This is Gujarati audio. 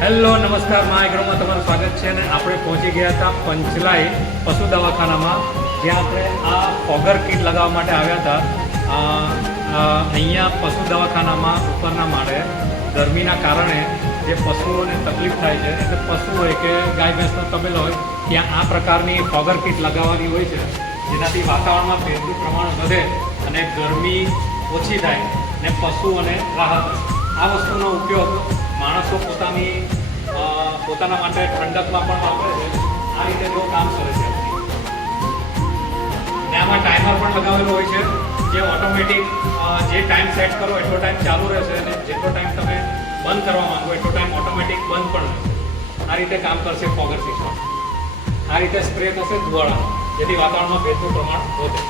હેલો નમસ્કાર, મા એગ્રોમાં તમારું સ્વાગત છે. અને આપણે પહોંચી ગયા હતા પંચલાઈ પશુ દવાખાનામાં, જ્યાં આપણે આ ફોગર કીટ લગાવવા માટે આવ્યા હતા. અહીંયા પશુ દવાખાનામાં ઉપરના માળે ગરમીના કારણે જે પશુઓને તકલીફ થાય છે, એટલે પશુ હોય કે ગાય ભેંસનો તબેલો હોય, ત્યાં આ પ્રકારની ફોગર કીટ લગાવવાની હોય છે, જેનાથી વાતાવરણમાં ભેજનું પ્રમાણ વધે અને ગરમી ઓછી થાય ને પશુઓને રાહત રહે. આ વસ્તુનો ઉપયોગ માણસો પોતાના માટે ઠંડકમાં પણ વાપરે છે. આ રીતે જો કામ કરે છે. ને આમાં ટાઈમર પણ લગાવેલો હોય છે, જે ઓટોમેટિક જે ટાઈમ સેટ કરો એટલો ટાઈમ ચાલુ રહેશે અને જેટલો ટાઈમ તમે બંધ કરવા માંગો એટલો ટાઈમ ઓટોમેટિક બંધ પણ રહેશે. આ રીતે કામ કરશે ફોગર સિસ્ટમ. આ રીતે સ્પ્રે થશે ધુવાળાનો, જેથી વાતાવરણમાં ભેજનું પ્રમાણ વધે.